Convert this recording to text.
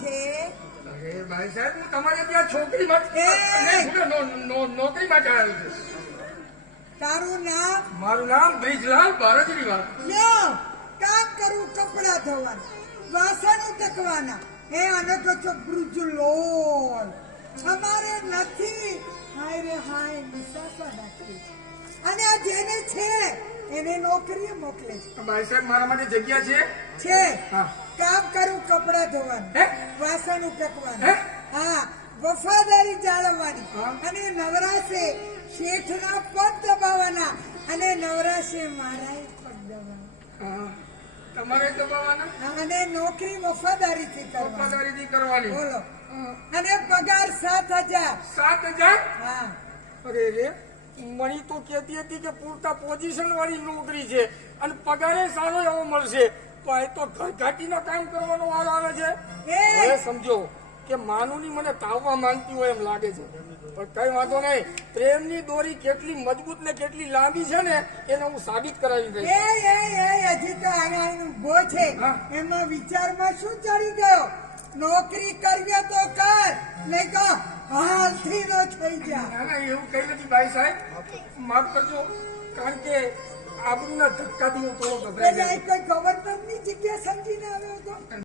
છે? અરે ભાઈ સાહેબ, હું તમારે ત્યાં છોકરી માટે નોકરી માટે આવ્યો છું. તારું નામ? મારું નામ બ્રિજરાજ ભારતરીવાલ. લ્યો, કામ કરું, કપડા ધોવાના, વાસણ ઉટકવાના. આનો તો ચપરું લોલ અમારે નથી. હાય રે હાય, નિશાસા નાખી. અને આ જેને છે એને નોકરી મોકલે છે. ભાઈ સાહેબ, મારા માટે જગ્યા છે? છે. હા. કામ કરું, કપડા ધોવાનું, વાસણ ઉટકવાનું, હા, વફાદારી જાળવવાની, અને નવરાશે શેઠના પગ દબાવવાના, અને નવરાશે મારા પગ દબાવવાના. તમારે દબાવવાના અને નોકરી વફાદારીથી કરવાની. વફાદારીથી કરવાની. બોલો. અને પગાર 7,000. 7,000? હા. અરે રે, મણી તો કહેતી હતી કે પૂરતા પોઝિશન વાળી નોકરી છે અને પગારે સારો એવો મળશે. તો આ તો ઘરઘાટીનો કામ કરવાનો વારો આવે છે. હવે સમજો કે માનુની મને તાવવા માંગતી હોય એમ લાગે છે, પણ કઈ વાંધો નહીં. પ્રેમની દોરી કેટલી મજબૂત ને કેટલી લાંબી છે ને એને હું સાબિત કરાવી દઈશ. હજી તો અહીંયા ઉભો છે, એમાં વિચારમાં શું ચડી ગયો? નોકરી કરવી તો કર, નહીં તો હાલથી ન થઈ જા. ના ના, એવું કઈ નથી ભાઈ સાહેબ, માફ કરજો, કારણ કે આબરૂના ધક્કાથી હું થોડો ગભરાઈ ગયો. કોઈ ગવર્નરની જગ્યા સમજીને આવ્યો હતો.